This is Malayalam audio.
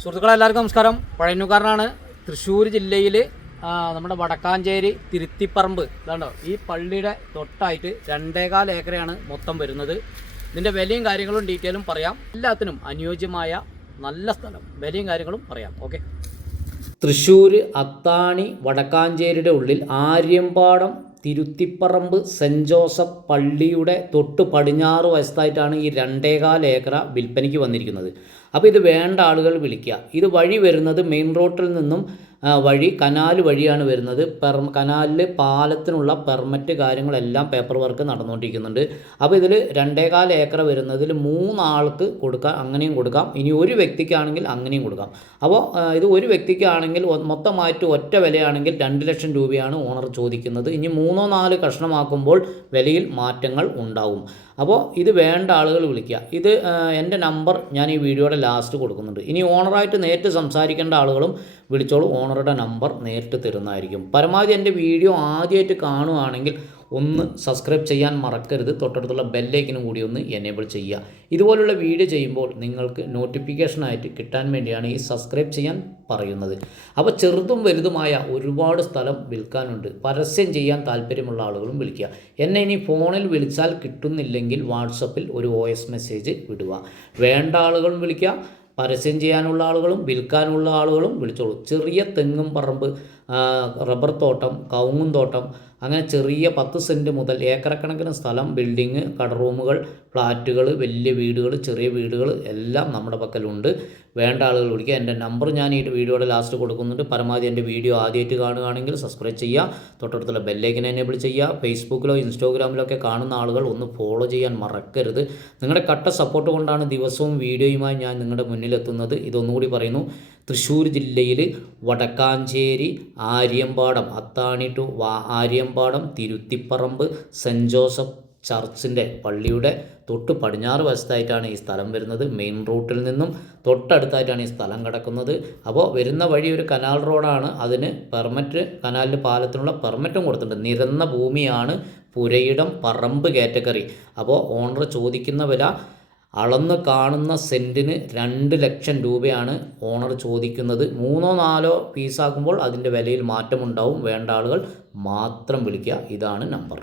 സുഹൃത്തുക്കളെ എല്ലാവർക്കും നമസ്കാരം. പഴയനുകാരനാണ് തൃശ്ശൂർ ജില്ലയിൽ നമ്മുടെ വടക്കാഞ്ചേരി തിരുത്തിപ്പറമ്പ് ഇതാണ്ടോ ഈ പള്ളിയുടെ തൊട്ടായിട്ട് രണ്ടേകാൽ ഏക്കറയാണ് മൊത്തം വരുന്നത്. ഇതിന്റെ വിലയും കാര്യങ്ങളും ഡീറ്റെയിലും പറയാം. എല്ലാത്തിനും അനുയോജ്യമായ നല്ല സ്ഥലം. വിലയും കാര്യങ്ങളും പറയാം. ഓക്കെ. തൃശ്ശൂർ അത്താണി വടക്കാഞ്ചേരിയുടെ ഉള്ളിൽ ആര്യമ്പാടം തിരുത്തിപ്പറമ്പ് സെന്റ് ജോസഫ് പള്ളിയുടെ തൊട്ട് പടിഞ്ഞാറ് വശത്തായിട്ടാണ് ഈ രണ്ടേകാൽ ഏക്കറ വിൽപ്പനയ്ക്ക് വന്നിരിക്കുന്നത്. അപ്പോൾ ഇത് വേണ്ട ആളുകൾ വിളിക്കുക. ഇത് വഴി വരുന്നത് മെയിൻ റോഡിൽ നിന്നും വഴി കനാൽ വഴിയാണ് വരുന്നത്. പെർ കനാലിൽ പാലത്തിനുള്ള പെർമിറ്റ് കാര്യങ്ങളെല്ലാം പേപ്പർ വർക്ക് നടന്നുകൊണ്ടിരിക്കുന്നുണ്ട്. അപ്പോൾ ഇതിൽ രണ്ടേകാൽ ഏക്കർ വരുന്നതിൽ മൂന്നാൾക്ക് കൊടുക്കാം അങ്ങനെയും കൊടുക്കാം. ഇനി ഒരു വ്യക്തിക്കാണെങ്കിൽ അങ്ങനെയും കൊടുക്കാം. അപ്പോൾ ഇത് ഒരു വ്യക്തിക്കാണെങ്കിൽ മൊത്തമായിട്ട് ഒറ്റ വിലയാണെങ്കിൽ രണ്ട് ലക്ഷം രൂപയാണ് ഓണർ ചോദിക്കുന്നത്. ഇനി മൂന്നോ നാല് കഷ്ണമാക്കുമ്പോൾ വിലയിൽ മാറ്റങ്ങൾ ഉണ്ടാവും. അപ്പോൾ ഇത് വേണ്ട ആളുകൾ വിളിക്കുക. ഇത് എന്റെ നമ്പർ ഞാൻ ഈ വീഡിയോയുടെ ലാസ്റ്റ് കൊടുക്കുന്നുണ്ട്. ഇനി ഓണറായിട്ട് നേരിട്ട് സംസാരിക്കേണ്ട ആളുകളും വിളിച്ചോളൂ. ഓണറുടെ നമ്പർ നേരിട്ട് തരുന്നതായിരിക്കും. പരമാവധി എന്റെ വീഡിയോ ആദ്യമായിട്ട് കാണുകയാണെങ്കിൽ ഒന്ന് സബ്സ്ക്രൈബ് ചെയ്യാൻ മറക്കരുത്. തൊട്ടടുത്തുള്ള ബെല്ലൈക്കിനും കൂടി ഒന്ന് എനേബിൾ ചെയ്യുക. ഇതുപോലുള്ള വീഡിയോ ചെയ്യുമ്പോൾ നിങ്ങൾക്ക് നോട്ടിഫിക്കേഷനായിട്ട് കിട്ടാൻ വേണ്ടിയാണ് ഈ സബ്സ്ക്രൈബ് ചെയ്യാൻ പറയുന്നത്. അപ്പോൾ ചെറുതും വലുതുമായ ഒരുപാട് സ്ഥലം വിൽക്കാനുണ്ട്. പരസ്യം ചെയ്യാൻ താല്പര്യമുള്ള ആളുകളും വിളിക്കുക. എന്നെ ഇനി ഫോണിൽ വിളിച്ചാൽ കിട്ടുന്നില്ലെങ്കിൽ വാട്സപ്പിൽ ഒരു വോയിസ് മെസ്സേജ് വിടുക. വേണ്ട ആളുകളും വിളിക്കുക. പരസ്യം ചെയ്യാനുള്ള ആളുകളും വിൽക്കാനുള്ള ആളുകളും വിളിച്ചോളൂ. ചെറിയ തെങ്ങും പറമ്പ് റബ്ബർ തോട്ടം കവുങ്ങും തോട്ടം അങ്ങനെ ചെറിയ പത്ത് സെന്റ് മുതൽ ഏക്കറക്കണക്കിന് സ്ഥലം ബിൽഡിങ് കടറൂമുകൾ ഫ്ലാറ്റുകൾ വലിയ വീടുകൾ ചെറിയ വീടുകൾ എല്ലാം നമ്മുടെ പക്കലുണ്ട്. വേണ്ട ആളുകൾ വിളിക്കുക. എന്റെ നമ്പർ ഞാൻ ഈ വീഡിയോയുടെ ലാസ്റ്റ് കൊടുക്കുന്നുണ്ട്. പരമാവധി എന്റെ വീഡിയോ ആദ്യമായിട്ട് കാണുകയാണെങ്കിൽ സബ്സ്ക്രൈബ് ചെയ്യുക. തൊട്ടടുത്തുള്ള ബെല്ലൈക്കൻ എനേബിൾ ചെയ്യുക. ഫേസ്ബുക്കിലോ ഇൻസ്റ്റാഗ്രാമിലോ ഒക്കെ കാണുന്ന ആളുകൾ ഒന്ന് ഫോളോ ചെയ്യാൻ മറക്കരുത്. നിങ്ങളുടെ കട്ട സപ്പോർട്ട് കൊണ്ടാണ് ദിവസവും വീഡിയോയുമായി ഞാൻ നിങ്ങളുടെ മുന്നിലെത്തുന്നത്. ഇതൊന്നുകൂടി പറയുന്നു. തൃശ്ശൂർ ജില്ലയിൽ Vadakkanchery Aryampadam Athani to Aryampadam Thiruthiparambu saint Joseph ചർച്ചിന്റെ പള്ളിയുടെ തൊട്ട് പടിഞ്ഞാറ് വശത്തായിട്ടാണ് ഈ സ്ഥലം വരുന്നത്. മെയിൻ റൂട്ടിൽ നിന്നും തൊട്ടടുത്തായിട്ടാണ് ഈ സ്ഥലം കിടക്കുന്നത്. അപ്പോൾ വരുന്ന വഴി ഒരു കനാൽ റോഡാണ്. അതിന് പെർമിറ്റ് കനാലിന്റെ പാലത്തിനുള്ള പെർമിറ്റും കൊടുത്തിട്ടുണ്ട്. നിരന്ന ഭൂമിയാണ് പുരയിടം പറമ്പ് കാറ്റഗറി. അപ്പോൾ ഓണർ ചോദിക്കുന്ന വില അളന്ന് കാണുന്ന സെന്റിന് രണ്ട് ലക്ഷം രൂപയാണ് ഓണർ ചോദിക്കുന്നത്. മൂന്നോ നാലോ പീസാക്കുമ്പോൾ അതിന്റെ വിലയിൽ മാറ്റമുണ്ടാവും. വേണ്ട ആളുകൾ മാത്രം വിളിക്കുക. ഇതാണ് നമ്പർ.